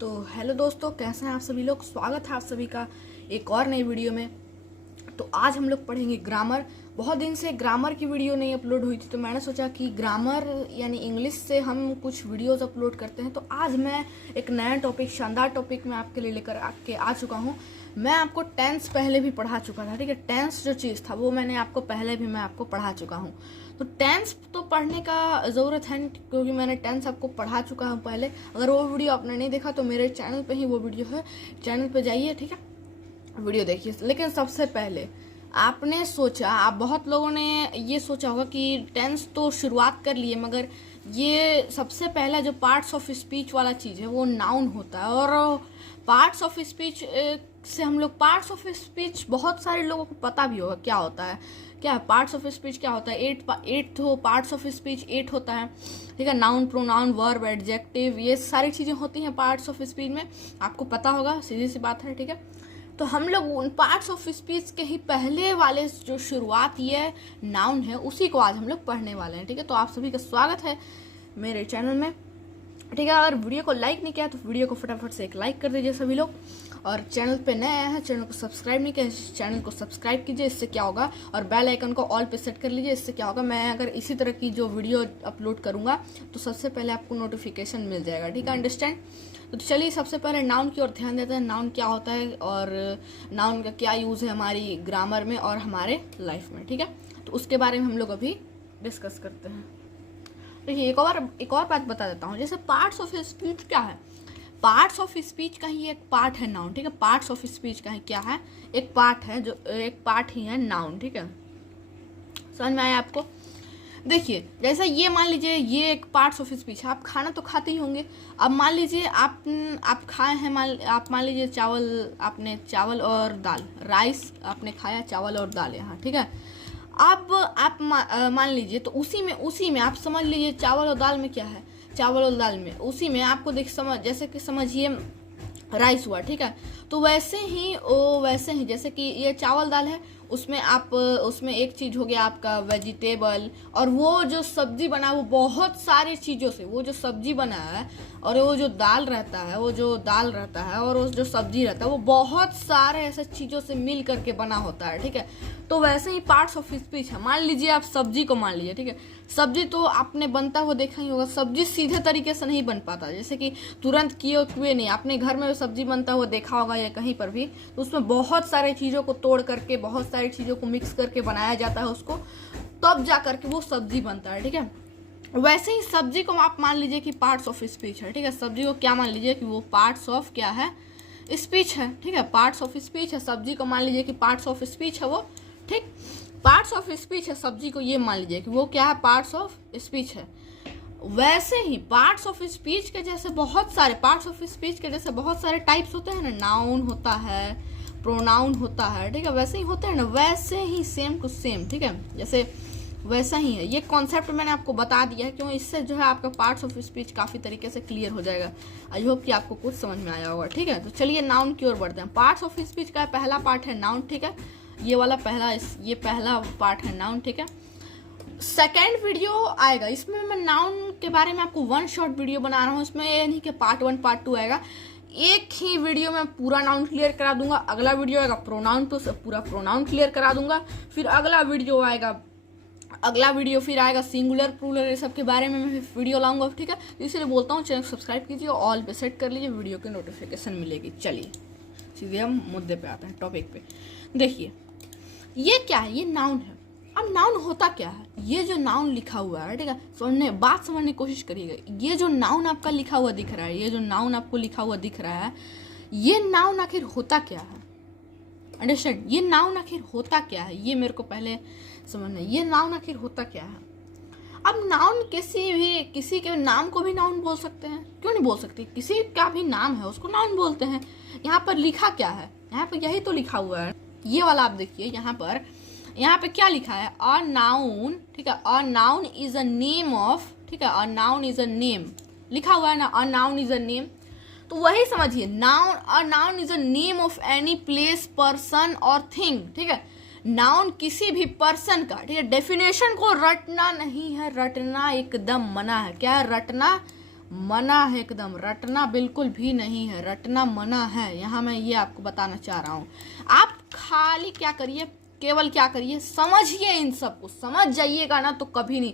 तो हेलो दोस्तों, कैसे हैं आप सभी लोग। स्वागत है आप सभी का एक और नई वीडियो में। तो आज हम लोग पढ़ेंगे ग्रामर। बहुत दिन से ग्रामर की वीडियो नहीं अपलोड हुई थी, तो मैंने सोचा कि ग्रामर यानी इंग्लिश से हम कुछ वीडियोस अपलोड करते हैं। तो आज मैं एक नया टॉपिक, शानदार टॉपिक मैं आपके लिए लेकर आके आ चुका हूँ। मैं आपको टेंस पहले भी पढ़ा चुका था, ठीक है। टेंस जो चीज़ था वो मैंने आपको पहले भी मैं आपको पढ़ा चुका हूँ। तो टेंस तो पढ़ने का ज़रूरत है क्योंकि मैंने टेंस आपको पढ़ा चुका हूँ पहले। अगर वो वीडियो आपने नहीं देखा तो मेरे चैनल पे ही वो वीडियो है, चैनल पे जाइए, ठीक है, वीडियो देखिए। लेकिन सबसे पहले आपने सोचा, आप बहुत लोगों ने ये सोचा होगा कि टेंस तो शुरुआत कर लिए, मगर ये सबसे पहला जो पार्ट्स ऑफ स्पीच वाला चीज़ है वो नाउन होता है। और पार्ट्स ऑफ स्पीच से हम लोग पार्ट्स ऑफ स्पीच बहुत सारे लोगों को पता भी होगा क्या होता है। क्या है पार्ट्स ऑफ स्पीच, क्या होता है। एट तो पार्ट्स ऑफ स्पीच 8 होता है, ठीक है। नाउन, प्रोनाउन, वर्ब, एडजेक्टिव, ये सारी चीज़ें होती हैं पार्ट्स ऑफ स्पीच में, आपको पता होगा, सीधी सी बात है, ठीक है। तो हम लोग उन पार्ट्स ऑफ स्पीच के ही पहले वाले जो शुरुआत ये नाउन है उसी को आज हम लोग पढ़ने वाले हैं, ठीक है। तो आप सभी का स्वागत है मेरे चैनल में, ठीक है। अगर वीडियो को लाइक नहीं किया तो वीडियो को फटाफट से एक लाइक कर दीजिए सभी लोग। और चैनल पे नए आए हैं, चैनल को सब्सक्राइब नहीं किया, चैनल को सब्सक्राइब कीजिए। इससे क्या होगा, और बेल आइकन को ऑल पे सेट कर लीजिए। इससे क्या होगा, मैं अगर इसी तरह की जो वीडियो अपलोड करूँगा तो सबसे पहले आपको नोटिफिकेशन मिल जाएगा, ठीक है। अंडरस्टैंड। तो चलिए सबसे पहले नाउन की ओर ध्यान देते हैं। नाउन क्या होता है और नाउन का क्या यूज़ है हमारी ग्रामर में और हमारे लाइफ में, ठीक है। तो उसके बारे में हम लोग अभी डिस्कस करते हैं। देखिए एक और बात बता देता हूँ। जैसे पार्ट्स ऑफ स्पीच क्या है, पार्ट्स ऑफ स्पीच का ही एक पार्ट है नाउन, ठीक है। पार्ट्स ऑफ स्पीच का ही क्या है, एक पार्ट है, जो एक पार्ट ही है नाउन, ठीक है। समझ में आया आपको। देखिए जैसा ये मान लीजिए ये एक पार्ट्स ऑफ स्पीच है। आप खाना तो खाते ही होंगे। अब मान लीजिए आप खाए हैं, आप मान लीजिए चावल, आपने चावल और दाल, राइस आपने खाया, चावल और दाल यहाँ, ठीक है। अब आप मान लीजिए तो उसी में आप समझ लीजिए चावल और दाल में क्या है, चावल और दाल में उसी में आपको जैसे कि समझिए राइस हुआ, ठीक है। तो वैसे ही जैसे कि ये चावल दाल है, उसमें एक चीज़ हो गया आपका वेजिटेबल, और वो जो सब्जी बना वो बहुत सारी चीज़ों से, वो जो सब्जी बना है और वो जो दाल रहता है और वो जो सब्जी रहता है वो बहुत सारे ऐसे चीज़ों से मिल करके बना होता है, ठीक है। तो वैसे ही पार्ट्स ऑफ स्पीच है। मान लीजिए आप सब्जी को मान लीजिए, ठीक है। सब्जी तो आपने बनता हुआ देखा ही होगा। सब्जी सीधे तरीके से नहीं बन पाता, जैसे कि तुरंत किए हुए नहीं। आपने घर में सब्जी बनता हुआ देखा होगा या कहीं पर भी, तो उसमें बहुत सारी चीज़ों को तोड़ करके, बहुत सारी चीज़ों को मिक्स करके बनाया जाता है उसको, तब जा करके वो सब्जी बनता है, ठीक है। वैसे ही सब्जी को आप मान लीजिए कि पार्ट्स ऑफ स्पीच है, ठीक है। सब्जी को क्या मान लीजिए कि वो पार्ट्स ऑफ क्या है, स्पीच है, ठीक है। पार्ट्स ऑफ स्पीच है। सब्जी को मान लीजिए कि पार्ट्स ऑफ स्पीच है वो, ठीक। पार्ट्स ऑफ स्पीच है सब्जी को, ये मान लीजिए कि वो क्या है, पार्ट्स ऑफ स्पीच है। वैसे ही पार्ट्स ऑफ स्पीच के जैसे बहुत सारे टाइप्स होते हैं ना। नाउन होता है, प्रोनाउन होता है, ठीक है। वैसे ही होते हैं ना, वैसे ही सेम टू सेम, ठीक है। जैसे वैसा ही है। ये कॉन्सेप्ट मैंने आपको बता दिया है, क्यों, इससे जो है आपका पार्ट्स ऑफ स्पीच काफ़ी तरीके से क्लियर हो जाएगा। आई होप कि आपको कुछ समझ में आया होगा, ठीक है। तो चलिए नाउन की ओर बढ़ते हैं। पार्ट्स ऑफ स्पीच का पहला पार्ट है नाउन, ठीक है। ये पहला पार्ट है नाउन, ठीक है। सेकेंड वीडियो आएगा, इसमें मैं नाउन के बारे में आपको वन शॉट वीडियो बना रहा हूँ। इसमें ये नहीं कि पार्ट 1 पार्ट 2 आएगा, एक ही वीडियो में पूरा नाउन क्लियर करा दूंगा। अगला वीडियो आएगा प्रोनाउन, तो पूरा प्रोनाउन क्लियर करा दूंगा। फिर अगला वीडियो फिर आएगा सिंगुलर, प्लूरल, ये सब के बारे में मैं वीडियो लाऊंगा, ठीक है। तो इसलिए बोलता हूँ चैनल सब्सक्राइब कीजिए, ऑल पे सेट कर लीजिए, वीडियो की नोटिफिकेशन मिलेगी। चलिए सीधे हम मुद्दे पे आते हैं, टॉपिक पे। देखिए ये क्या है, ये नाउन है। अब नाउन होता क्या है, ये जो नाउन लिखा हुआ है, ठीक है, बात समझने की कोशिश करिएगा। ये जो नाउन आपका लिखा हुआ दिख रहा है, ये जो नाउन आपको लिखा हुआ दिख रहा है, ये नाउन आखिर होता क्या है, अंडरस्टैंड। ये नाउन आखिर होता क्या है, ये मेरे को पहले समझना है। ये नाउन आखिर होता क्या है। अब नाउन किसी के नाम को भी नाउन बोल सकते हैं, क्यों नहीं बोल सकते। किसी का भी नाम है उसको नाउन बोलते हैं। यहाँ पर लिखा क्या है, यहाँ पर यही तो लिखा हुआ है, ये वाला आप देखिए। यहाँ पे क्या लिखा है, अ नाउन, ठीक है। A noun is a name of, ठीक है। A noun is a name लिखा हुआ है ना, a noun is a name. तो वही समझिए, a noun is a name of any place, person or thing, ठीक है। नाउन किसी भी पर्सन का, ठीक है। डेफिनेशन को रटना नहीं है, रटना एकदम मना है। क्या है, रटना मना है एकदम, रटना बिल्कुल भी नहीं है, रटना मना है। यहाँ मैं ये आपको बताना चाह रहा हूँ। आप खाली क्या करिए, केवल क्या करिए, समझिए, इन सब को समझ जाइएगा ना तो कभी नहीं।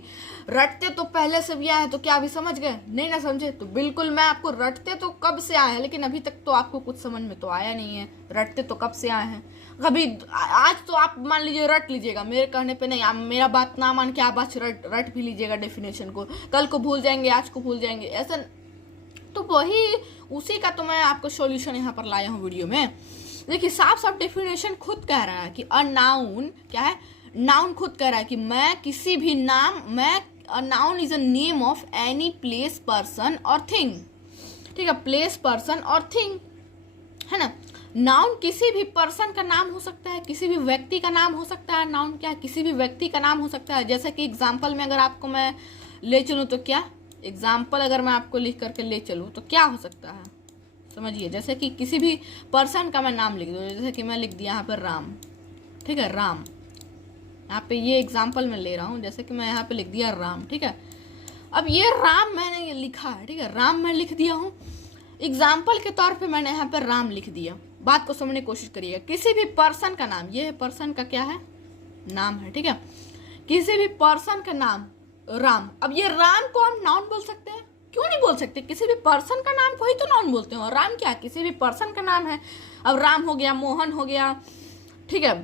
रटते तो पहले से भी आए हैं, तो क्या अभी समझ गए? नहीं ना समझे तो बिल्कुल मैं आपको, रटते तो कब से आए हैं, लेकिन अभी तक तो आपको कुछ समझ में तो आया नहीं है। रटते तो कब से आए हैं, कभी आज तो आप मान लीजिए रट लीजिएगा, मेरे कहने पे नहीं, आप मेरा बात ना मान के आप आज रट भी लीजिएगा डेफिनेशन को, कल को भूल जाएंगे, आज को भूल जाएंगे, ऐसा। तो वही उसी का तो मैं आपको सॉल्यूशन यहाँ पर लाया हूँ वीडियो में। देखिए साफ साफ डेफिनेशन खुद कह रहा है कि अ नाउन क्या है, नाउन खुद कह रहा है कि मैं किसी भी नाम, मैं a noun is a name of any place, person or thing. ठीक है, प्लेस, पर्सन और थिंग, है ना। नाउन किसी भी पर्सन का नाम हो सकता है, किसी भी व्यक्ति का नाम हो सकता है। नाउन क्या है, किसी भी व्यक्ति का नाम हो सकता है। जैसे कि एग्जाम्पल में अगर आपको मैं ले चलूँ तो क्या, एग्जाम्पल अगर मैं आपको लिख करके ले चलूँ तो क्या हो सकता है, समझिए। जैसे कि किसी भी पर्सन का मैं नाम लिख दूँ, जैसे कि मैं लिख दिया यहाँ पर राम, ठीक है, राम। यहाँ पे ये एग्जाम्पल मैं ले रहा हूँ, जैसे कि मैं यहाँ पे लिख दिया राम, ठीक है। अब ये राम मैंने ये लिखा है, ठीक है, राम मैं लिख दिया हूँ, एग्जाम्पल के तौर पे मैंने यहाँ पर राम लिख दिया। बात को समझने की कोशिश करिएगा। किसी भी पर्सन का नाम, ये पर्सन का क्या है, नाम है, ठीक है। किसी भी पर्सन का नाम राम। अब ये राम को हम नाउन बोल सकते हैं? क्यों नहीं बोल सकते? किसी भी पर्सन का नाम को ही तो नाउन बोलते हैं। और राम क्या है, किसी भी पर्सन का नाम है। अब राम हो गया, मोहन हो गया, ठीक है,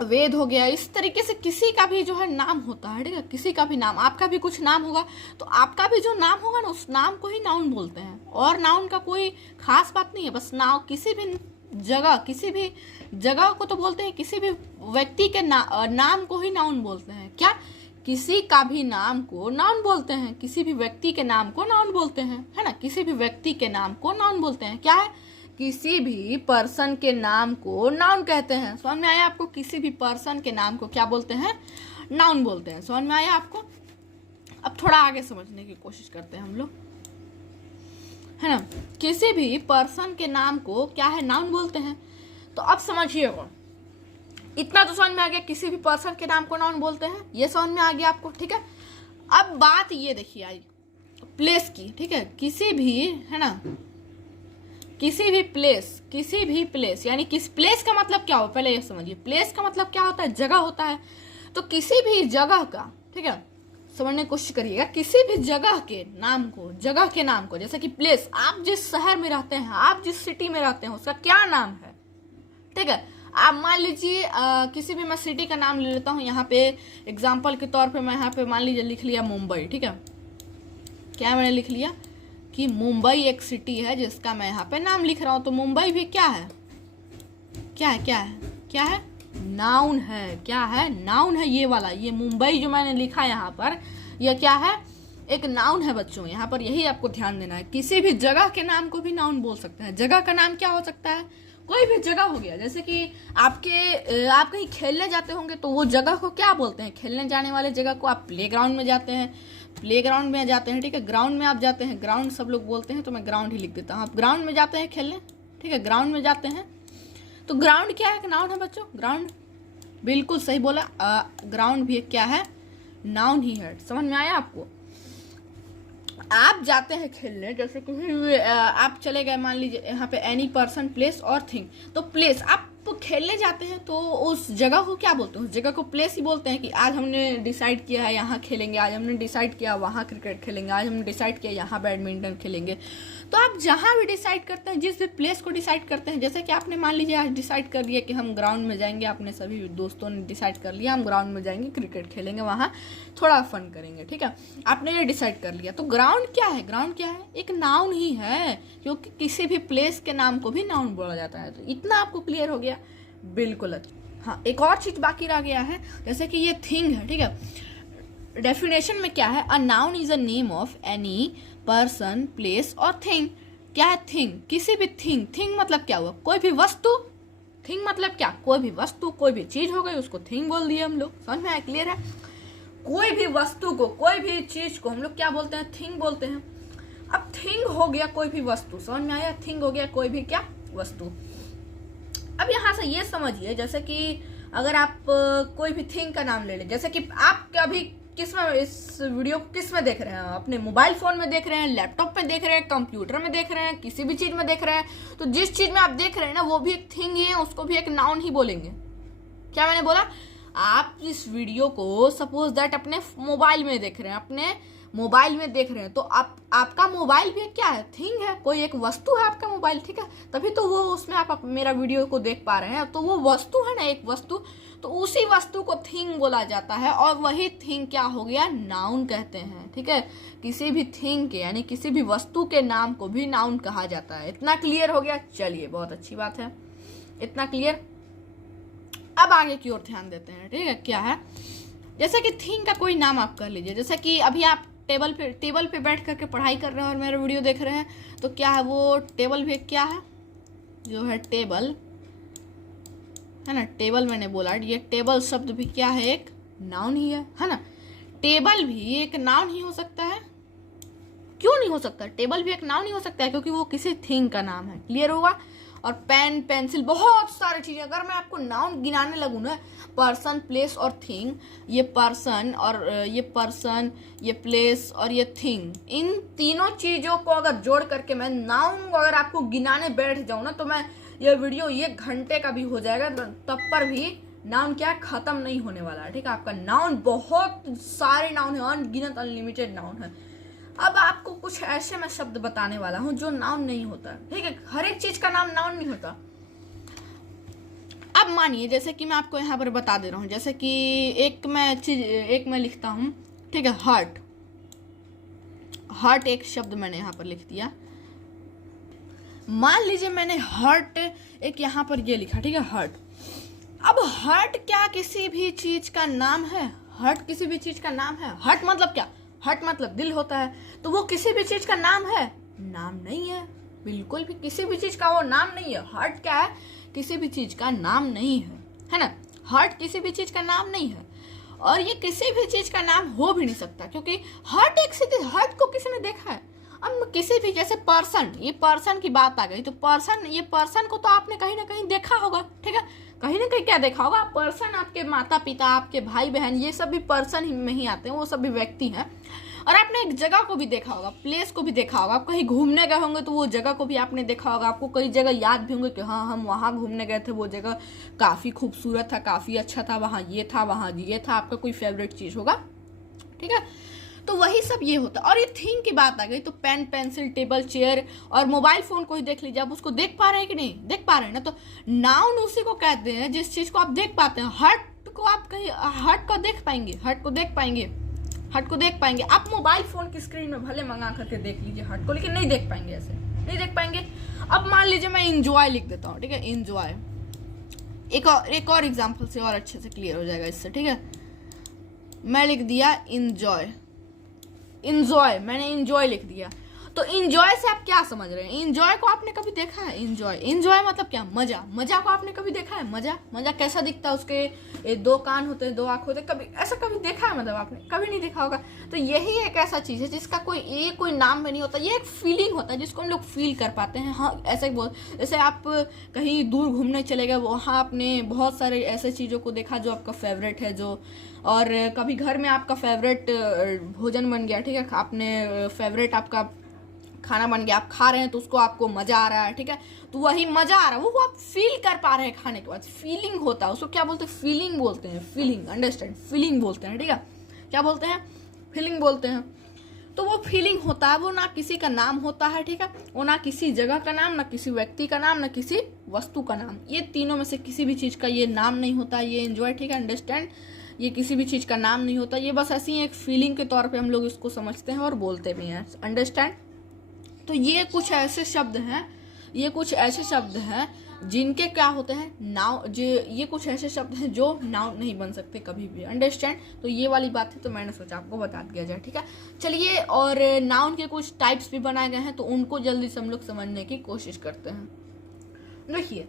वेद हो गया, इस तरीके से किसी का भी जो है नाम होता है, ठीक है, किसी का भी नाम। आपका भी कुछ नाम होगा तो आपका भी जो नाम होगा ना, उस नाम को ही नाउन बोलते हैं। और नाउन का कोई खास बात नहीं है, बस नाम किसी भी जगह, किसी भी जगह को तो बोलते हैं, किसी भी व्यक्ति के नाम को ही नाउन बोलते हैं। क्या, किसी का भी नाम को नाउन बोलते हैं, किसी भी व्यक्ति के नाम को नाउन बोलते हैं, है ना। किसी भी व्यक्ति के नाम को नाउन बोलते हैं। क्या है, किसी भी पर्सन के नाम को नाउन कहते हैं। समझ में आया आपको? किसी भी पर्सन के नाम को क्या बोलते हैं, नाउन बोलते हैं। समझ में आया आपको? अब थोड़ा आगे समझने की कोशिश करते हैं हम लोग, है ना। किसी भी पर्सन के नाम को क्या है, नाउन बोलते हैं। तो अब समझिएगा, इतना तो समझ में आ गया, किसी भी पर्सन के नाम को नाउन बोलते हैं, ये समझ में आ गया आपको, ठीक है। अब बात ये देखिए आई प्लेस की, ठीक है। किसी भी, है ना, किसी भी प्लेस यानी किस प्लेस का मतलब क्या हो, पहले ये समझिए। प्लेस का मतलब क्या होता है, जगह होता है। तो किसी भी जगह का, ठीक है, समझने की कोशिश करिएगा। किसी भी जगह के नाम को, जगह के नाम को, जैसे कि प्लेस, आप जिस शहर में रहते हैं, आप जिस सिटी में रहते हैं, उसका क्या नाम है, ठीक है। आप मान लीजिए किसी भी मैं सिटी का नाम ले लेता हूँ। यहाँ पे एग्जाम्पल के तौर पे मैं यहाँ पे मान लीजिए लिख लिया मुंबई, ठीक है। क्या मैंने लिख लिया कि मुंबई एक सिटी है जिसका मैं यहाँ पे नाम लिख रहा हूँ। तो मुंबई भी क्या है, क्या है, क्या है, क्या है, नाउन है। क्या है, नाउन है। ये वाला, ये मुंबई जो मैंने लिखा यहाँ पर, यह क्या है, एक नाउन है बच्चों। यहाँ पर यही आपको ध्यान देना है। किसी भी जगह के नाम को भी नाउन बोल सकते हैं। जगह का नाम क्या हो सकता है, कोई भी जगह हो गया। जैसे कि आप कहीं खेलने जाते होंगे तो वो जगह को क्या बोलते हैं, खेलने जाने वाले जगह को। आप प्लेग्राउंड में जाते हैं, प्लेग्राउंड में जाते हैं, ठीक है, ग्राउंड में आप जाते हैं, ग्राउंड सब लोग बोलते हैं तो मैं ग्राउंड ही लिख देता हूँ। आप ग्राउंड में जाते हैं खेलने, ठीक है, ग्राउंड में जाते हैं। तो ग्राउंड क्या है, नाउन है बच्चों। ग्राउंड बिल्कुल सही बोला, ग्राउंड भी क्या है, नाउन ही है। समझ में आया आपको? आप जाते हैं खेलने, जैसे कि आप चले गए, मान लीजिए यहाँ पे एनी पर्सन, प्लेस और थिंग। तो प्लेस, आप खेलने जाते हैं तो उस जगह को क्या बोलते हैं, उस जगह को प्लेस ही बोलते हैं। कि आज हमने डिसाइड किया है यहाँ खेलेंगे, आज हमने डिसाइड किया वहाँ क्रिकेट खेलेंगे, आज हमने डिसाइड किया यहाँ बैडमिंटन खेलेंगे। तो आप जहाँ भी डिसाइड करते हैं, जिस भी प्लेस को डिसाइड करते हैं, जैसे कि आपने मान लीजिए आज डिसाइड कर लिया कि हम ग्राउंड में जाएंगे, अपने सभी दोस्तों ने डिसाइड कर लिया हम ग्राउंड में जाएंगे, क्रिकेट खेलेंगे, वहाँ थोड़ा फन करेंगे, ठीक है, आपने ये डिसाइड कर लिया। तो ग्राउंड क्या है, ग्राउंड क्या है, एक नाउन ही है, क्योंकि किसी भी प्लेस के नाम को भी नाउन बोला जाता है। तो इतना आपको क्लियर हो गया? बिल्कुल। हाँ, एक और चीज बाकी रह गया है, जैसे कि ये थिंग है, ठीक है। डेफिनेशन में क्या है, a noun is a name of any person, place और थिंग। क्या है, थिंग, किसी भी थिंग। थिंग मतलब क्या हुआ, कोई भी वस्तु। थिंग मतलब क्या, कोई भी वस्तु, कोई भी चीज हो गई, उसको थिंग बोल दिया हम लोग। समझ में आया, क्लियर है? कोई भी वस्तु को, कोई भी चीज को हम लोग क्या बोलते हैं, थिंग बोलते हैं। अब थिंग हो गया कोई भी वस्तु, समझ में आया, थिंग हो गया कोई भी क्या, वस्तु। अब यहाँ से ये समझिए, जैसे कि अगर आप कोई भी थिंग का नाम ले लें, जैसे कि आप कभी इस वीडियो को किस में देख रहे हैं? अपने मोबाइल फोन में देख रहे हैं, लैपटॉप में देख रहे हैं, कंप्यूटर में देख रहे हैं, किसी भी चीज में देख रहे हैं। तो जिस चीज में आप देख रहे हैं ना वो भी एक थिंग ही है, उसको भी एक नाउन ही बोलेंगे। क्या मैंने बोला? आप इस वीडियो को सपोज दैट अपने मोबाइल में देख रहे हैं, अपने मोबाइल में देख रहे हैं, तो आपका मोबाइल भी क्या है? थिंग है, कोई एक वस्तु है आपका मोबाइल, ठीक है? तभी तो वो उसमें आप मेरा वीडियो को देख पा रहे हैं, तो वो वस्तु है ना, एक वस्तु। तो उसी वस्तु को थिंग बोला जाता है, और वही थिंग क्या हो गया? नाउन कहते हैं, ठीक है? किसी भी थिंग के यानी किसी भी वस्तु के नाम को भी नाउन कहा जाता है। इतना क्लियर हो गया? चलिए, बहुत अच्छी बात है, इतना क्लियर। अब आगे की ओर ध्यान देते हैं, ठीक है? क्या है? जैसे कि थिंग का कोई नाम आप कर लीजिए। जैसे कि अभी आप टेबल पे बैठ करके पढ़ाई कर रहे हैं और मेरा वीडियो देख रहे हैं, तो क्या है वो टेबल भी क्या है? जो है टेबल है ना, टेबल मैंने बोला, ये टेबल शब्द भी क्या है? एक नाउन ही है ना? टेबल भी एक नाउन ही हो सकता है। क्यों नहीं हो सकता? टेबल भी एक नाउन ही हो सकता है, क्योंकि वो किसी थिंग का नाम है। क्लियर होगा? और पेन, पेंसिल, बहुत सारी चीजें। अगर मैं आपको नाउन गिनाने लगूँ ना, पर्सन, प्लेस और थिंग, ये पर्सन और ये प्लेस और ये थिंग, इन तीनों चीजों को अगर जोड़ करके मैं नाउन को अगर आपको गिनाने बैठ जाऊं ना, तो मैं ये वीडियो 1 घंटे का भी हो जाएगा, तब पर भी नाउन क्या खत्म नहीं होने वाला है, ठीक है? आपका नाउन बहुत सारे नाउन है, अनगिनत अनलिमिटेड नाउन है। अब आपको कुछ ऐसे मैं शब्द बताने वाला हूं जो नाउन नहीं होता, ठीक है? हर एक चीज का नाम नाउन नहीं होता। अब मानिए, जैसे कि मैं आपको यहाँ पर बता दे रहा हूँ, जैसे कि एक मैं लिखता हूँ, ठीक है? हर्ट एक शब्द मैंने यहाँ पर लिख दिया। मान लीजिए मैंने हर्ट एक यहाँ पर ये लिखा, ठीक है? हर्ट। अब हर्ट क्या किसी भी चीज का नाम है? हर्ट किसी भी चीज का नाम है? हर्ट मतलब क्या? हर्ट मतलब दिल होता है, तो वो किसी भी चीज का नाम है? नाम नहीं है, बिल्कुल भी किसी भी चीज का वो नाम नहीं है। हर्ट क्या है? किसी भी चीज का नाम नहीं है ना? हर्ट किसी भी चीज का नाम नहीं है, और ये किसी भी चीज का नाम हो भी नहीं सकता, क्योंकि हर्ट एक सीधी, हर्ट को किसी ने देखा है? अब किसी भी, जैसे पर्सन, ये पर्सन की बात आ गई, तो ये पर्सन को तो आपने कहीं ना कहीं देखा होगा, ठीक है? कहीं ना कहीं क्या देखा होगा? पर्सन, आपके माता पिता, आपके भाई बहन, ये सब भी पर्सन में ही आते हैं, वो सब भी व्यक्ति हैं। और आपने एक जगह को भी देखा होगा, प्लेस को भी देखा होगा। आप कहीं घूमने गए होंगे तो वो जगह को भी आपने देखा होगा। आपको कई जगह याद भी होंगे कि हाँ, हम वहाँ घूमने गए थे, वो जगह काफ़ी खूबसूरत था, काफ़ी अच्छा था, वहाँ ये था, वहाँ ये था। आपका कोई फेवरेट चीज़ होगा, ठीक है? तो वही सब ये होता है। और ये थिंग की बात आ गई, तो पेन, पेंसिल, टेबल, चेयर और मोबाइल फोन को ही देख लीजिए। आप उसको देख पा रहे हैं कि नहीं? देख पा रहे हैं ना? तो नाउन उसी को कहते हैं जिस चीज को आप देख पाते हैं। हर्ट को आप कहीं, हर्ट को देख पाएंगे? हर्ट को देख पाएंगे? आप मोबाइल फोन की स्क्रीन में भले मंगा करके देख लीजिए हर्ट को, लेकिन नहीं देख पाएंगे, ऐसे नहीं देख पाएंगे। अब मान लीजिए मैं इंजॉय लिख देता हूँ, ठीक है? इंजॉय एक और एग्जाम्पल से और अच्छे से क्लियर हो जाएगा इससे, ठीक है? मैं लिख दिया इंजॉय, मैंने इंजॉय लिख दिया। तो इंजॉय से आप क्या समझ रहे हैं? इंजॉय को आपने कभी देखा है? इंजॉय मतलब क्या? मजा को आपने कभी देखा है? मजा कैसा दिखता है? उसके 2 कान होते हैं, 2 आंख होते हैं, कभी ऐसा कभी देखा है? मतलब आपने कभी नहीं देखा होगा। तो यही एक ऐसा चीज है जिसका कोई नाम में नहीं होता, ये एक फीलिंग होता है जिसको हम लोग फील कर पाते हैं। हाँ, ऐसे जैसे आप कहीं दूर घूमने चले गए, वहाँ आपने बहुत सारे ऐसे चीजों को देखा जो आपका फेवरेट है, जो, और कभी घर में आपका फेवरेट भोजन बन गया, ठीक है? आपने फेवरेट आपका खाना बन गया, आप खा रहे हैं तो उसको आपको मजा आ रहा है, ठीक है? तो वही मजा आ रहा है, वो आप फील कर पा रहे हैं खाने के बाद। फीलिंग होता है, उसको क्या बोलते हैं? फीलिंग बोलते हैं। Feeling, understand? फीलिंग बोलते हैं, ठीक है? क्या बोलते हैं? फीलिंग बोलते हैं। तो वो फीलिंग होता है, वो ना किसी का नाम होता है, ठीक है? वो ना किसी जगह का नाम, ना किसी व्यक्ति का नाम, ना किसी वस्तु का नाम। ये तीनों में से किसी भी चीज का ये नाम नहीं होता। ये एंजॉय, ठीक है? अंडरस्टैंड? ये किसी भी चीज का नाम नहीं होता, ये बस ऐसी एक फीलिंग के तौर पे हम लोग इसको समझते हैं और बोलते भी हैं। अंडरस्टैंड? तो ये कुछ ऐसे शब्द हैं जिनके क्या होते हैं? नाउन। ये कुछ ऐसे शब्द हैं जो नाउन नहीं बन सकते कभी भी। अंडरस्टैंड? तो ये वाली बात है, तो मैंने सोचा आपको बता दिया जाए, ठीक है? चलिए, और नाउन के कुछ टाइप्स भी बनाए गए हैं, तो उनको जल्दी से हम लोग समझने की कोशिश करते हैं। देखिए,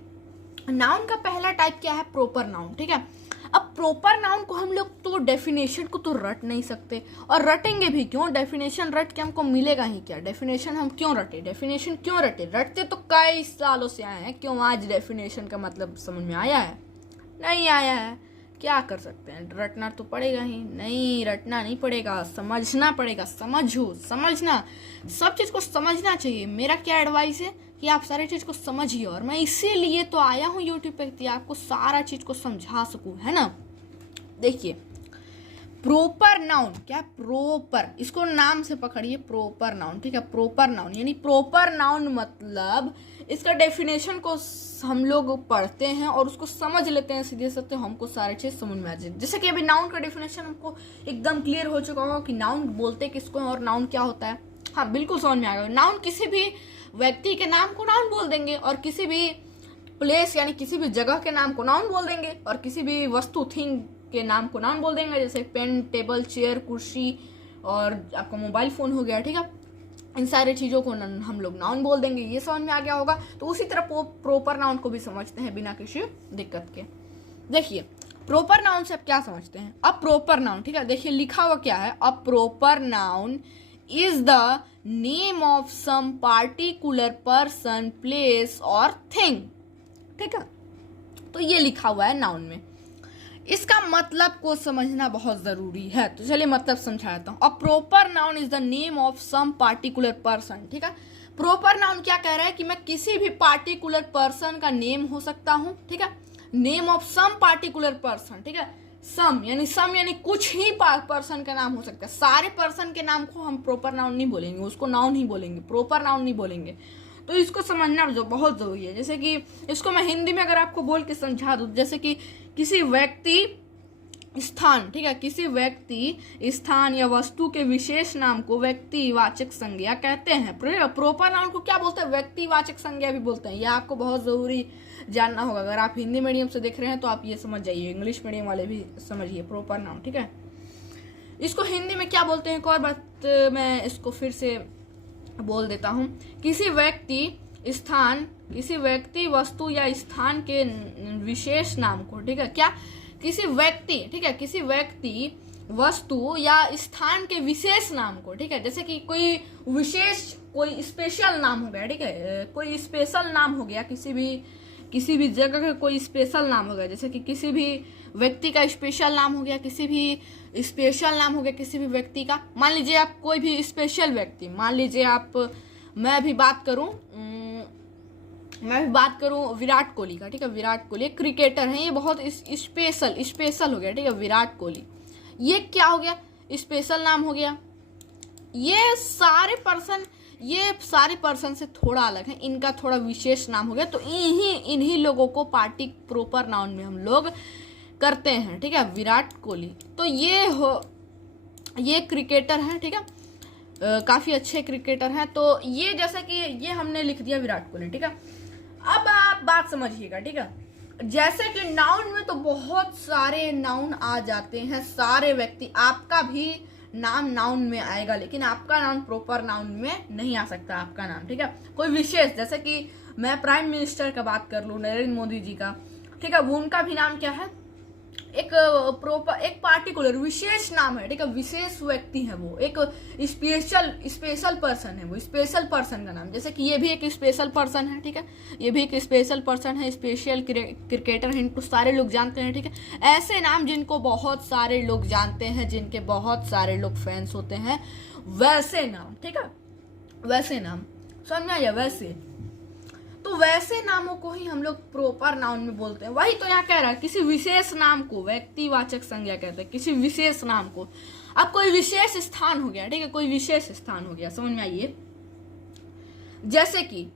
नाउन का पहला टाइप क्या है? प्रॉपर नाउन, ठीक है? अब प्रॉपर नाउन को हम लोग तो डेफिनेशन को तो रट नहीं सकते, और रटेंगे भी क्यों? डेफिनेशन रट के हमको मिलेगा ही क्या? डेफिनेशन हम क्यों रटे? डेफिनेशन क्यों रटे? रटते तो कई सालों से आए हैं, क्यों आज डेफिनेशन का मतलब समझ में आया है? नहीं आया है। क्या कर सकते हैं, रटना तो पड़ेगा ही नहीं, रटना नहीं पड़ेगा, समझना पड़ेगा। समझो, समझना, सब चीज़ को समझना चाहिए। मेरा क्या एडवाइस है कि आप सारी चीज़ को समझिए, और मैं इसीलिए तो आया हूँ यूट्यूब पे कि आपको सारा चीज़ को समझा सकूँ, है ना। देखिए, प्रोपर नाउन क्या, प्रोपर, इसको नाम से पकड़िए, प्रोपर नाउन, ठीक है। प्रोपर नाउन यानी प्रोपर नाउन मतलब इसका डेफिनेशन को हम लोग पढ़ते हैं और उसको समझ लेते हैं सीधे साधे, हमको सारी चीज समझ में आ जाए। जैसे कि अभी नाउन का डेफिनेशन हमको एकदम क्लियर हो चुका होगा कि नाउन बोलते किसको है और नाउन क्या होता है। हाँ, बिल्कुल समझ में आ गया। नाउन किसी भी व्यक्ति के नाम को नाउन बोल देंगे, और किसी भी प्लेस यानी किसी भी जगह के नाम को नाउन बोल देंगे, और किसी भी वस्तु थिंग के नाम को नाउन बोल देंगे, जैसे पेन, टेबल, चेयर, कुर्सी और आपका मोबाइल फोन हो गया, ठीक है। इन सारी चीज़ों को हम लोग नाउन बोल देंगे। ये समझ में आ गया होगा। तो उसी तरह प्रॉपर नाउन को भी समझते हैं बिना किसी दिक्कत के। देखिए, प्रॉपर नाउन से आप क्या समझते हैं। अब प्रॉपर नाउन, ठीक है, देखिए लिखा हुआ क्या है। अब proper noun is the name of some particular person, place और थिंग, ठीक है। तो ये लिखा हुआ है नाउन में। इसका मतलब को समझना बहुत जरूरी है, तो चलिए मतलब समझाता हूँ। A proper noun is the name of some particular person, ठीक है। प्रॉपर नाउन क्या कह रहा है कि मैं किसी भी पार्टिकुलर पर्सन का नेम हो सकता हूँ, ठीक है। Name of some particular person, ठीक है। सम यानी कुछ ही पर्सन का नाम हो सकता है। सारे पर्सन के नाम को हम प्रॉपर नाउन नहीं बोलेंगे, उसको नाउन ही बोलेंगे, प्रॉपर नाउन नहीं बोलेंगे। तो इसको समझना जो बहुत जरूरी है। जैसे कि इसको मैं हिंदी में अगर आपको बोल के समझा दूं, जैसे कि किसी व्यक्ति, स्थान, ठीक है, किसी व्यक्ति, स्थान या वस्तु के विशेष नाम को व्यक्तिवाचक संज्ञा कहते हैं। प्रॉपर नाउन को क्या बोलते हैं, व्यक्तिवाचक संज्ञा भी बोलते हैं। यह आपको बहुत जरूरी जानना होगा। अगर आप हिंदी मीडियम से देख रहे हैं तो आप ये समझ जाइए, इंग्लिश मीडियम वाले भी समझिए प्रॉपर नाउन, ठीक है। इसको हिंदी में क्या बोलते हैं, एक और बात मैं इसको फिर से बोल देता हूँ। किसी व्यक्ति, स्थान, किसी व्यक्ति, वस्तु या स्थान के विशेष नाम को, ठीक है, क्या, किसी व्यक्ति, ठीक है, किसी व्यक्ति, वस्तु या स्थान के विशेष नाम को, ठीक है। जैसे कि कोई विशेष, कोई स्पेशल नाम हो गया, ठीक है, कोई स्पेशल नाम हो गया, किसी भी जगह का कोई स्पेशल नाम हो गया। जैसे कि किसी भी व्यक्ति का स्पेशल नाम हो गया, किसी भी स्पेशल नाम हो गया किसी भी व्यक्ति का। मान लीजिए आप कोई भी स्पेशल व्यक्ति, मान लीजिए आप, मैं भी बात करूं विराट कोहली का, ठीक है। विराट कोहली क्रिकेटर हैं, ये बहुत स्पेशल हो गया, ठीक है। विराट कोहली, ये क्या हो गया, स्पेशल नाम हो गया। ये सारे पर्सन से थोड़ा अलग है, इनका थोड़ा विशेष नाम हो गया। तो इन्हीं लोगों को पार्टी प्रॉपर नाउन में हम लोग करते हैं, ठीक है। विराट कोहली, तो ये क्रिकेटर हैं, ठीक है, काफी अच्छे क्रिकेटर हैं। तो ये जैसा कि ये हमने लिख दिया विराट कोहली, ठीक है। अब आप बात समझिएगा, ठीक है। जैसे कि नाउन में तो बहुत सारे नाउन आ जाते हैं, सारे व्यक्ति, आपका भी नाम नाउन में आएगा, लेकिन आपका नाम प्रॉपर नाउन में नहीं आ सकता आपका नाम, ठीक है। कोई विशेष, जैसे कि मैं प्राइम मिनिस्टर का बात कर लूं, नरेंद्र मोदी जी का, ठीक है, वो उनका भी नाम क्या है, एक पार्टिकुलर विशेष नाम है, ठीक है, विशेष व्यक्ति है, वो एक स्पेशल पर्सन है, वो स्पेशल पर्सन का नाम। जैसे कि ये भी एक स्पेशल पर्सन है, ठीक है, ये भी एक स्पेशल पर्सन है, स्पेशल क्रिकेटर है, इनको सारे लोग जानते हैं, ठीक है। ऐसे नाम जिनको बहुत सारे लोग जानते हैं, जिनके बहुत सारे लोग फैंस होते हैं, वैसे नाम, ठीक है, वैसे नाम, समझ में आया, वैसे। तो वैसे नामों को ही हम लोग प्रॉपर नाउन में बोलते हैं। वही तो यहाँ कह रहा है, किसी विशेष नाम को व्यक्तिवाचक संज्ञा कहते हैं, किसी विशेष नाम को। अब कोई विशेष स्थान हो गया, ठीक है, कोई विशेष स्थान हो गया, समझ में आइए। जैसे कि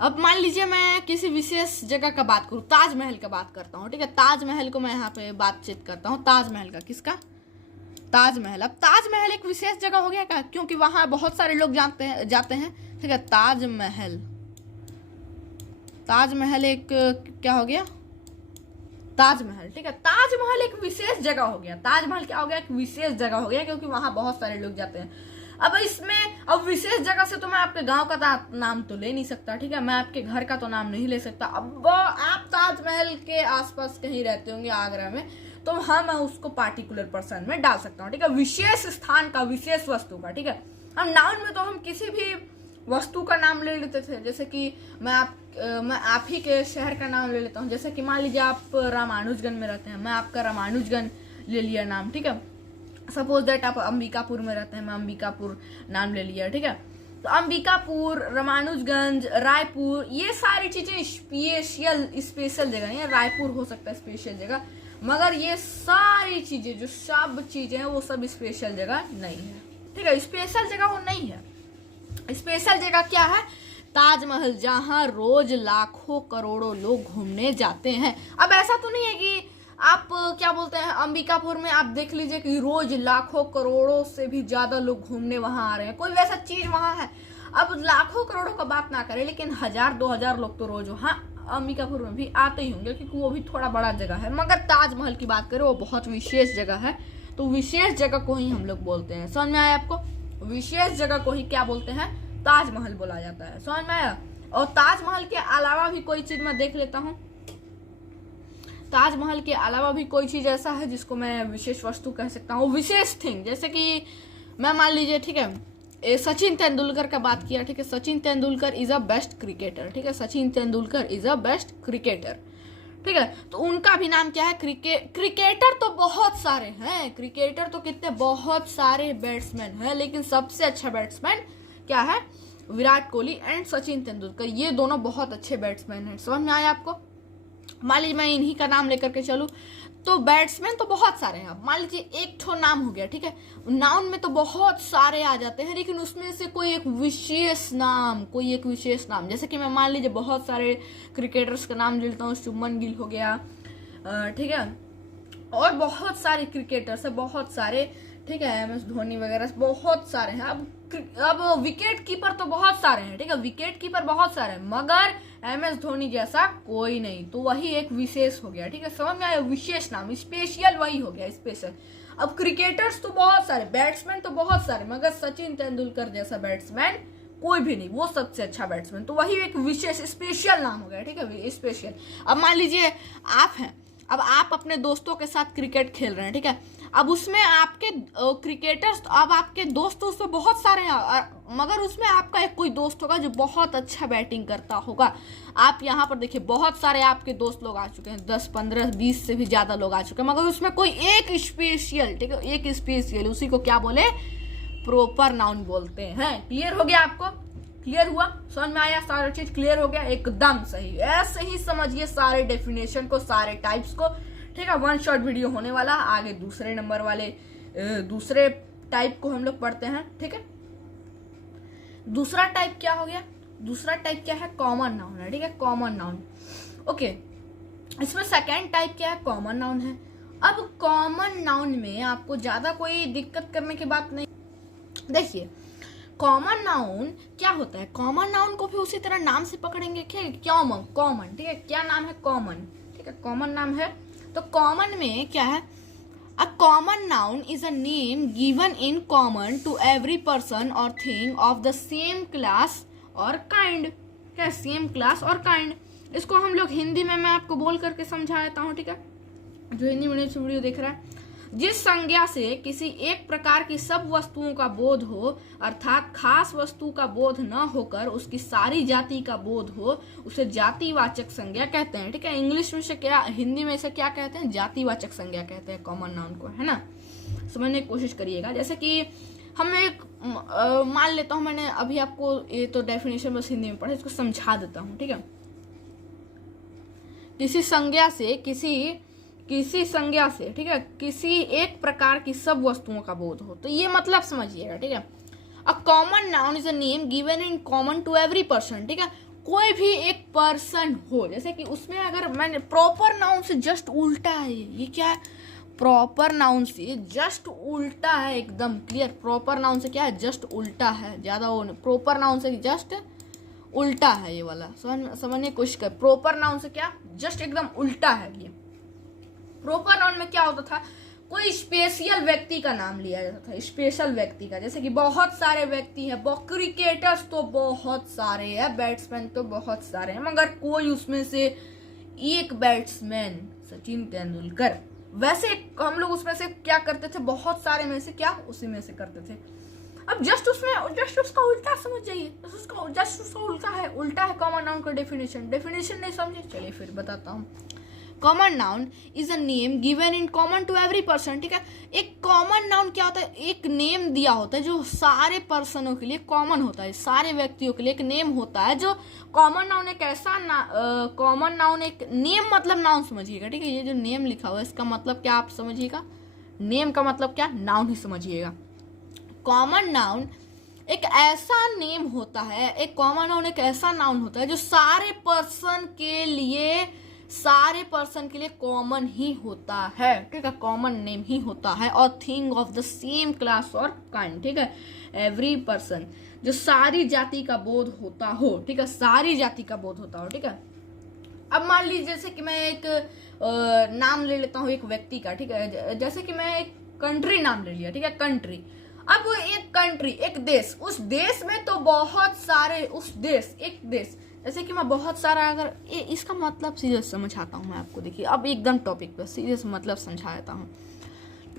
अब मान लीजिए मैं किसी विशेष जगह का बात करूं, ताजमहल का बात करता हूं, ठीक है। ताजमहल को मैं यहाँ पे बातचीत करता हूँ, ताजमहल का, किसका, ताजमहल। अब ताजमहल एक विशेष जगह हो गया क्या, क्योंकि वहां बहुत सारे लोग जाते हैं, ठीक है। ताजमहल एक क्या हो गया, ताजमहल, ठीक है। ताजमहल एक विशेष जगह हो गया, ताजमहल क्या हो गया, एक विशेष जगह हो गया, क्योंकि वहां बहुत सारे लोग जाते हैं। अब विशेष जगह से तो मैं आपके गांव का नाम तो ले नहीं सकता, ठीक है, मैं आपके घर का तो नाम नहीं ले सकता। अब आप ताजमहल के आसपास कहीं रहते होंगे आगरा में, तो मैं उसको पार्टिकुलर पर्सन में डाल सकता हूँ, ठीक है, विशेष स्थान का, विशेष वस्तु का, ठीक है। अब नाउन में तो हम किसी भी वस्तु का नाम ले लेते थे, जैसे कि मैं आप ही के शहर का नाम ले लेता हूँ। जैसे कि मान लीजिए आप रामानुजगंज में रहते हैं, मैं आपका रामानुजगंज ले लिया नाम, ठीक है। सपोज दैट आप अंबिकापुर में रहते हैं, मैं अंबिकापुर नाम ले लिया, ठीक है। तो अंबिकापुर, रामानुजगंज, रायपुर, ये सारी चीजें स्पेशल जगह है। रायपुर हो सकता है स्पेशल जगह, मगर ये सारी चीजें जो सब चीजें हैं वो सब स्पेशल जगह नहीं है, ठीक है। स्पेशल जगह वो नहीं है। स्पेशल जगह क्या है? ताजमहल, जहां रोज लाखों करोड़ों लोग घूमने जाते हैं। अब ऐसा तो नहीं है कि आप क्या बोलते हैं, अंबिकापुर में आप देख लीजिए कि रोज लाखों करोड़ों से भी ज्यादा लोग घूमने वहां आ रहे हैं, कोई वैसा चीज वहां है। अब लाखों करोड़ों का बात ना करें, लेकिन 1000-2000 लोग तो रोज वहां अंबिकापुर में भी आते ही होंगे, क्योंकि वो भी थोड़ा बड़ा जगह है। मगर ताजमहल की बात करें, वो बहुत विशेष जगह है, तो विशेष जगह को ही हम लोग बोलते हैं। समझ में आया आपको? विशेष जगह को ही क्या बोलते हैं? ताजमहल बोला जाता है। समझ में आया? और ताजमहल के अलावा भी कोई चीज मैं देख लेता हूँ। ताजमहल के अलावा भी कोई चीज ऐसा है जिसको मैं विशेष वस्तु कह सकता हूँ, विशेष थिंग। जैसे कि मैं मान लीजिए, ठीक है, सचिन तेंदुलकर का बात किया, ठीक है। Sachin Tendulkar is a best cricketer, ठीक है। Sachin Tendulkar is a best cricketer, ठीक है। तो उनका भी नाम क्या है? क्रिकेटर तो बहुत सारे हैं, क्रिकेटर तो कितने बहुत सारे बैट्समैन हैं, लेकिन सबसे अच्छा बैट्समैन क्या है? विराट कोहली एंड सचिन तेंदुलकर, ये दोनों बहुत अच्छे बैट्समैन हैं। समझ में आया आपको? मान लीजिए मैं इन्हीं का नाम लेकर के चलूं, तो बैट्समैन तो बहुत सारे हैं। मान लीजिए एक ठो नाम हो गया, ठीक है। नाउन में तो बहुत सारे आ जाते हैं, लेकिन उसमें से कोई एक विशेष नाम, जैसे कि मैं मान लीजिए बहुत सारे क्रिकेटर्स का नाम ले लेता हूँ। शुभमन गिल हो गया, ठीक है, और बहुत सारे क्रिकेटर्स है, बहुत सारे, ठीक है। MS धोनी वगैरह बहुत सारे हैं। अब विकेट कीपर तो बहुत सारे हैं, ठीक है। विकेट कीपर बहुत सारे हैं, मगर MS धोनी जैसा कोई नहीं, तो वही एक विशेष हो गया, ठीक है। समझ में आया? विशेष नाम, स्पेशल वही हो गया, स्पेशल। अब क्रिकेटर्स तो बहुत सारे, बैट्समैन तो बहुत सारे, मगर सचिन तेंदुलकर जैसा बैट्समैन कोई भी नहीं, वो सबसे अच्छा बैट्समैन, तो वही एक विशेष स्पेशल नाम हो गया, ठीक है, स्पेशल। अब मान लीजिए आप हैं, अब आप अपने दोस्तों के साथ क्रिकेट खेल रहे हैं, ठीक है। अब उसमें आपके क्रिकेटर्स, अब आपके दोस्त तो बहुत सारे हैं, मगर उसमें आपका एक कोई दोस्त होगा जो बहुत अच्छा बैटिंग करता होगा। आप यहाँ पर देखिए बहुत सारे आपके दोस्त लोग आ चुके हैं, 10, 15, 20 से भी ज्यादा लोग आ चुके हैं, मगर उसमें कोई एक स्पेशल, ठीक है, एक स्पेशल, उसी को क्या बोले? प्रॉपर नाउन बोलते हैं। क्लियर हो गया आपको? क्लियर हुआ? समझ में आया? सारा चीज क्लियर हो गया? एकदम सही। ऐसे ही समझिए सारे डेफिनेशन को, सारे टाइप्स को, ठीक है। 1 शॉर्ट वीडियो होने वाला, आगे दूसरे नंबर वाले दूसरे टाइप को हम लोग पढ़ते हैं, ठीक है। दूसरा टाइप क्या हो गया? दूसरा टाइप क्या है? कॉमन नाउन है, ठीक है, कॉमन नाउन। ओके, इसमें सेकेंड टाइप क्या है? कॉमन नाउन है। अब कॉमन नाउन में आपको ज्यादा कोई दिक्कत करने की बात नहीं। देखिए कॉमन नाउन क्या होता है? कॉमन नाउन को भी उसी तरह नाम से पकड़ेंगे, क्या? कॉमन, ठीक है। क्या नाम है? कॉमन, ठीक है, कॉमन नाम है। तो कॉमन में क्या है? A common noun is a name given in common to every person or thing of the same class or kind. क्या? Same class or kind. इसको हम लोग हिंदी में मैं आपको बोल करके समझा देता हूँ, ठीक है, जो हिंदी मीडियम से वीडियो देख रहा है। जिस संज्ञा से किसी एक प्रकार की सब वस्तुओं का बोध हो, अर्थात खास वस्तु का बोध न होकर उसकी सारी जाति का बोध हो, उसे जातिवाचक संज्ञा कहते हैं, ठीक है। इंग्लिश में से क्या, हिंदी में से क्या कहते हैं? जातिवाचक संज्ञा कहते हैं कॉमन नाउन को, है ना। समझने की कोशिश करिएगा। जैसे कि हम एक मान लेता हूं, मैंने अभी आपको ये तो डेफिनेशन बस हिंदी में पढ़ा, इसको समझा देता हूं, ठीक है। किसी संज्ञा से, ठीक है, किसी एक प्रकार की सब वस्तुओं का बोध हो, तो ये मतलब समझिएगा, ठीक है। A common noun is a name given in common to every person, ठीक है। कोई भी एक पर्सन हो, जैसे कि उसमें अगर मैंने प्रॉपर नाउन से जस्ट उल्टा है, ये क्या है? प्रॉपर नाउन से जस्ट उल्टा है, एकदम क्लियर। प्रॉपर नाउन से क्या है? जस्ट उल्टा है, ज्यादा वो नहीं। प्रॉपर नाउन से जस्ट उल्टा है, ये वाला समझने की कोशिश कर। प्रॉपर नाउन से क्या? जस्ट एकदम उल्टा है ये। प्रॉपर नाउन में क्या होता था? कोई स्पेशल व्यक्ति का नाम लिया जाता था, स्पेशल व्यक्ति का। जैसे कि बहुत सारे व्यक्ति हैं, क्रिकेटर्स तो बहुत सारे हैं, बैट्समैन तो बहुत सारे हैं, मगर कोई उसमें से एक बैट्समैन सचिन तेंदुलकर। वैसे हम लोग उसमें से क्या करते थे? बहुत सारे में से क्या? उसी में से करते थे। अब जस्ट उसका उल्टा समझ जाइए, उसका उल्टा है कॉमन नाउन का डेफिनेशन नहीं समझे, चलिए फिर बताता हूँ। Common noun is a name given in common to every person, ठीक है। एक कॉमन नाउन क्या होता है, एक नेम दिया होता है जो सारे पर्सनों के लिए कॉमन होता है, सारे व्यक्तियों के लिए एक नेम होता है जो कॉमन नाउन। एक ऐसा कॉमन नाउन, एक नेम मतलब नाउन समझिएगा, ठीक है। ये जो नेम लिखा हुआ है इसका मतलब क्या आप समझिएगा, नेम का मतलब क्या, नाउन ही समझिएगा। कॉमन नाउन एक ऐसा नेम होता है, एक कॉमन नाउन एक ऐसा नाउन होता है जो सारे पर्सन के लिए कॉमन ही होता है, ठीक है, कॉमन नेम ही होता है। और thing of the same class or kind, ठीक है, एवरी पर्सन, जो सारी जाति का बोध होता हो, ठीक है, सारी जाति का बोध होता हो, ठीक है। अब मान लीजिए जैसे कि मैं एक नाम ले लेता हूँ एक व्यक्ति का, ठीक है, जैसे कि मैं एक कंट्री नाम ले लिया, ठीक है, कंट्री। अब एक कंट्री, एक देश, उस देश में तो बहुत सारे, एक देश, जैसे कि मैं बहुत सारा, अगर इसका मतलब सीधे समझाता हूँ मैं आपको, देखिए अब एकदम टॉपिक पे सीधे मतलब समझाता हूँ।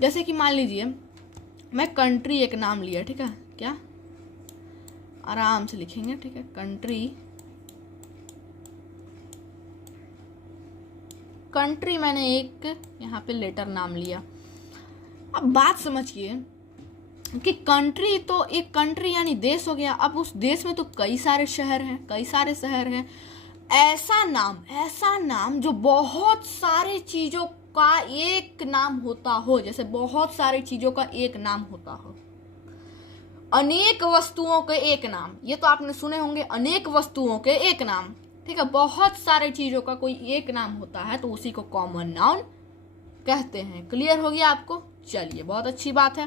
जैसे कि मान लीजिए मैं कंट्री एक नाम लिया, ठीक है, क्या आराम से लिखेंगे, ठीक है, कंट्री मैंने एक यहाँ पे लेटर नाम लिया। अब बात समझिए कि कंट्री तो एक कंट्री यानी देश हो गया। अब उस देश में तो कई सारे शहर हैं, ऐसा नाम जो बहुत सारे चीजों का एक नाम होता हो, जैसे बहुत सारी चीजों का एक नाम होता हो, अनेक वस्तुओं के एक नाम, ये तो आपने सुने होंगे, अनेक वस्तुओं के एक नाम, ठीक है, बहुत सारे चीजों का कोई एक नाम होता है तो उसी को कॉमन नाउन कहते हैं। क्लियर हो गया आपको, चलिए बहुत अच्छी बात है,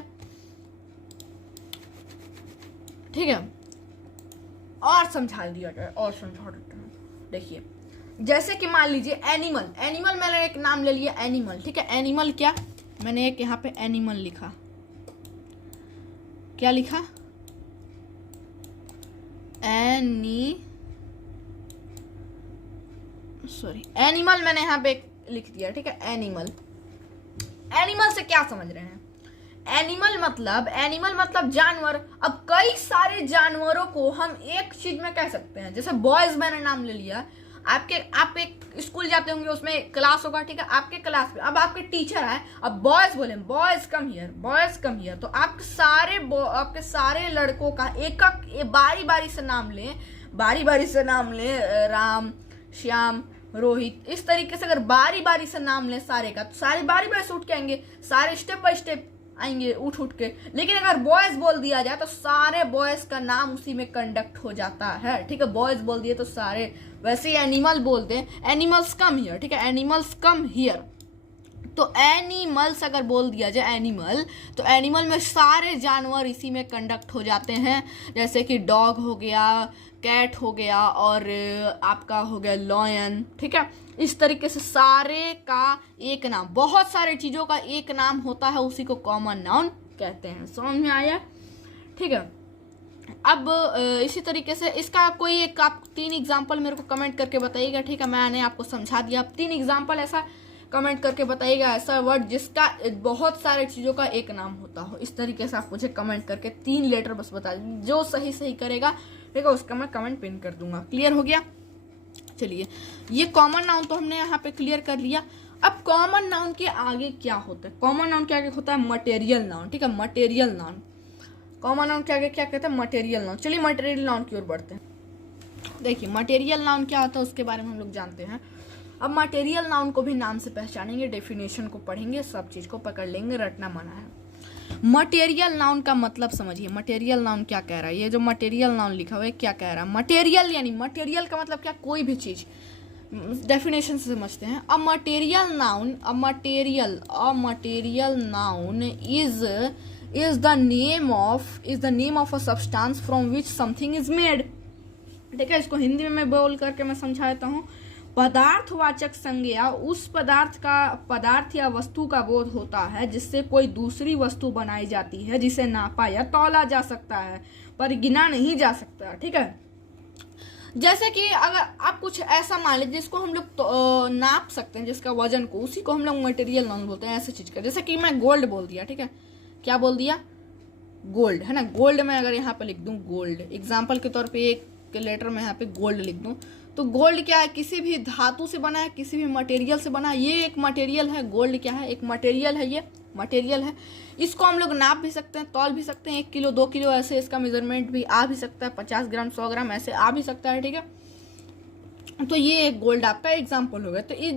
ठीक है। और समझा दिया जाए, और समझा देते हैं। देखिए जैसे कि मान लीजिए एनिमल मैंने एक नाम ले लिया एनिमल, ठीक है, एनिमल क्या, मैंने एक यहाँ पे एनिमल लिखा, क्या लिखा, एनिमल मैंने यहाँ पे लिख दिया, ठीक है, एनिमल से क्या समझ रहे हैं, एनिमल मतलब जानवर। अब कई सारे जानवरों को हम एक चीज में कह सकते हैं, जैसे बॉयज मैंने नाम ले लिया, आप एक स्कूल जाते होंगे, उसमें क्लास होगा, ठीक है, आपके क्लास में अब आपके टीचर आए, अब बॉयज बोले, बॉयज कम हियर, तो आपके सारे लड़कों का एक बारी बारी से नाम ले, राम, श्याम, रोहित, इस तरीके से अगर बारी बारी से नाम ले सारे का, तो सारे बारी बारी से उठ के आएंगे, सारे स्टेप बाय स्टेप आएंगे उठ के। लेकिन अगर बॉयज बोल दिया जाए तो सारे बॉयज का नाम उसी में कंडक्ट हो जाता है, ठीक है, बॉयज बोल दिए तो सारे, वैसे ही एनिमल बोलते हैं, एनिमल्स कम हियर, ठीक है, एनिमल्स कम हियर, तो एनिमल्स अगर बोल दिया जाए एनिमल, तो एनिमल में सारे जानवर इसी में कंडक्ट हो जाते हैं, जैसे कि डॉग हो गया, कैट हो गया, और आपका हो गया लॉयन, ठीक है, इस तरीके से सारे का एक नाम, बहुत सारे चीजों का एक नाम होता है, उसी को कॉमन नाउन कहते हैं। समझ में आया, ठीक है। अब इसी तरीके से इसका कोई एक आप 3 एग्जाम्पल मेरे को कमेंट करके बताइएगा, ठीक है, मैंने आपको समझा दिया। आप 3 एग्जाम्पल ऐसा कमेंट करके बताइएगा, ऐसा वर्ड जिसका बहुत सारे चीज़ों का एक नाम होता हो, इस तरीके से आप मुझे कमेंट करके 3 लेटर बस बता दीजिए, जो सही करेगा, ठीक है, उसका मैं कमेंट पिन कर दूंगा। क्लियर हो गया, चलिए ये कॉमन नाउन तो हमने यहाँ पे क्लियर कर लिया। अब कॉमन नाउन के आगे क्या होता है, कॉमन नाउन के आगे होता है मटेरियल नाउन, ठीक है, मटेरियल नाउन, कॉमन नाउन के आगे क्या कहते हैं, मटेरियल नाउन। चलिए मटेरियल नाउन की ओर बढ़ते हैं। देखिए मटेरियल नाउन क्या होता है उसके बारे में हम लोग जानते हैं। अब मटेरियल नाउन को भी नाम से पहचानेंगे, डेफिनेशन को पढ़ेंगे, सब चीज को पकड़ लेंगे, रटना मना है। मटेरियल नाउन का मतलब समझिए, मटेरियल नाउन क्या कह रहा है, ये जो मटेरियल नाउन लिखा हुआ है क्या कह रहा है, मटेरियल यानी मटेरियल का मतलब क्या, कोई भी चीज, डेफिनेशन से समझते हैं। A material noun is the name of a substance from which something is made, ठीक है, इसको हिंदी में मैं बोल करके मैं समझाता हूँ। पदार्थवाचक संज्ञा उस पदार्थ या वस्तु का बोध होता है जिससे कोई दूसरी वस्तु बनाई जाती है, जिसे नापा या तौला जा सकता है पर गिना नहीं जा सकता, ठीक है। जैसे कि अगर आप कुछ ऐसा मान लीजिए जिसको हम लोग नाप सकते हैं, जिसका वजन को, उसी को हम लोग मटेरियल नाउन बोलते हैं, ऐसे चीज का। जैसे कि मैं गोल्ड बोल दिया, ठीक है, क्या बोल दिया, गोल्ड, है ना। गोल्ड में अगर यहाँ पे लिख दूं गोल्ड, एग्जाम्पल के तौर पे एक लेटर में यहाँ पे गोल्ड लिख दूं, तो गोल्ड क्या है, किसी भी धातु से बना है, किसी भी मटेरियल से बना है। ये एक मटेरियल है, गोल्ड क्या है, एक मटेरियल है, ये मटेरियल है। इसको हम लोग नाप भी सकते हैं, तौल भी सकते हैं, 1 किलो 2 किलो ऐसे इसका मेजरमेंट भी आ भी सकता है, 50 ग्राम 100 ग्राम ऐसे आ भी सकता है, ठीक है। तो ये एक गोल्ड आपका एग्जाम्पल हो गया। तो ये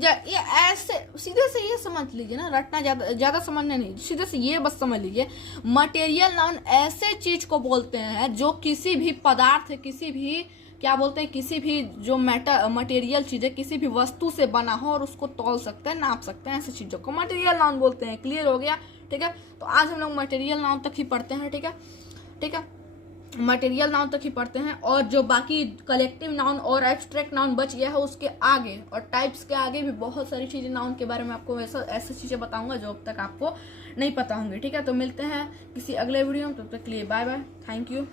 ऐसे सीधे से ये समझ लीजिए ना, रटना ज्यादा समझना नहीं, सीधे से ये बस समझ लीजिए, मटेरियल नाउन ऐसे चीज को बोलते हैं जो किसी भी पदार्थ, किसी भी क्या बोलते हैं, किसी भी जो मटेरियल चीज है, किसी भी वस्तु से बना हो और उसको तौल सकते हैं, नाप सकते हैं, ऐसी चीजों को मटेरियल नाउन बोलते हैं। क्लियर हो गया, ठीक है। तो आज हम लोग मटेरियल नाउन तक ही पढ़ते हैं, ठीक है, ठीक है, मटेरियल नाउन तक ही पढ़ते हैं। और जो बाकी कलेक्टिव नाउन और एब्स्ट्रैक्ट नाउन बच गया है उसके आगे और टाइप्स के आगे भी बहुत सारी चीजें नाउन के बारे में आपको ऐसी चीजें बताऊंगा जो अब तक आपको नहीं पता होंगे, ठीक है। तो मिलते हैं किसी अगले वीडियो में, तब तक के लिए बाय बाय, थैंक यू।